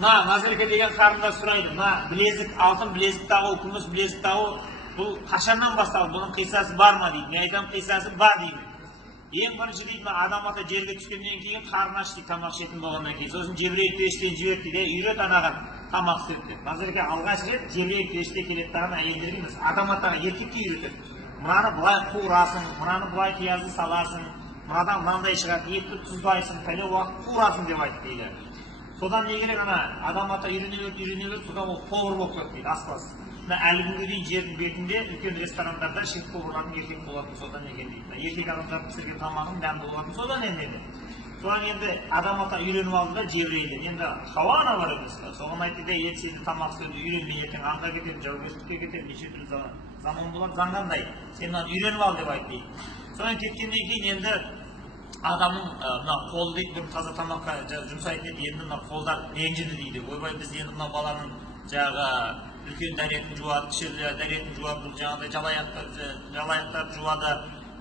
Назерке деген қарындас сұрайды. Білезік, алтын білезік тағу, күміс білезік тағу, бұл қашаннан басталды? Бұның қиссасы бар ма дейді. Мен айтамын, қиссасы бар дейді. Ең бірінші дейді, адам ата жерге түскеннен кейін қарны аш дейді, тамақ ішетін болғаннан кейін. Сосын Жебірейіл періштені жіберді дейді, үйрет анаған тамақ істеп деп. Назерке алғаш рет Жебірейіл періште келеді дағы әйелдерге емес, адам атаға еркекке үйретеді. Мынаны былай қуырасың, мынаны былай пиязды саласың, мынадан мынандай шығады, етті тұздайсың, пәле уақыт қуырасың деп айтты дейді. Содан не керек, адам ата үйрене берді, содан ол повар болып кетті дейді, аспаз. Әлі күнге дейін жердің бетінде үлкен ресторандарда шеф поварлардың еркек болатын содан екен дейді. Еркек адамдар пісірген тамағың дәмді болатын содан енді. Содан енді адам ата үйреніп алды да Жебірейілден. Енді Хауа ана бар емес пе? Соған айтты да, ет сені тамақ істеуді үйренбей ертең аңға кетемін, жаугершілікке кетемін, неше түрлі заман болады, заңғандай. Сен мынаны үйреніп ал деп айтты дейді. Содан кеткеннен кейін енді адамның мына қолы дейді, бұрын таза тамаққа жұмсайтын еді, енді мына қолдар ренжіді дейді. Ойбай, біз енді мына баланың жаңағы үлкен дәретін жуады, кіші дәретін жуады, жаңағыдай жалаяқтарды жуады,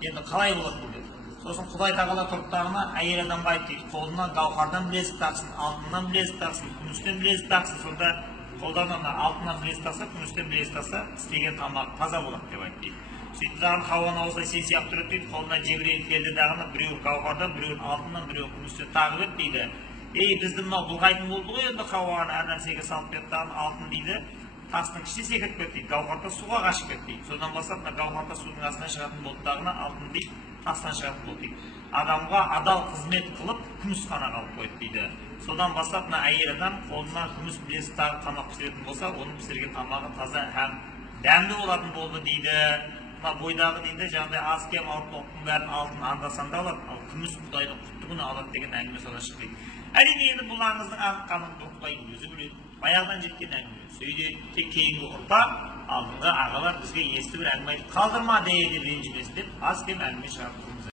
енді қалай болады дейді. Сосын Құдай тағала тұрып тағына әйел адамға айтты дейді, қолына гауһардан білезік тақсын, алтыннан білезік тақсын, күмістен білезік тақсын. Сонда қолдарына алтыннан білезік тақса, күмістен білезік тақса, істеген тамақ таза болады деп айтты дейді. Сөйтіп дағын Хауаны осылай сен сияқты тұрып дейді, қолына Жебірейіл келді дағына, біреуі гауһардан, біреуін алтыннан, біреуі күмістен тағып еді дейді. Бізді мынау бұлғайтын болды ғой енді Хауаны әр нәрсеге салып берді дағын алтын дейді. Тастың ішіне секіріп кетті дейді, гауһарта суға қашып кетті дейді. Содан бастап мына гауһарта судың астынан шығатын болды дағына, алтын дейді, тастан шығатын болды дейді. Адамға адал қызмет қылып күміс қана қалып қойды дейді. Содан бастап мына әйел адам қолына күміс білезік тағып тамақ пісіретін болса, оның пісірген тамағы таза һәм дәмді болатын болды дейді. Мына бойдағы дейді, жаңағыдай аз кем ауыртпалықтың бәрін алтын анда-санда алады, ал күміс Құдайдың құтты күні алады деген әңгіме содан шықты дейді. Әрине енді бұл аңыздың қанын Құдайдың өзі біледі, баяғыдан жеткен әңгіме. Сөйде тек кейінгі ұрпақ, алдыңғы ағалар бізге есті бір әңгіме айтып қалдырма деп ренжімесін деп аз кем әңгіме шығарып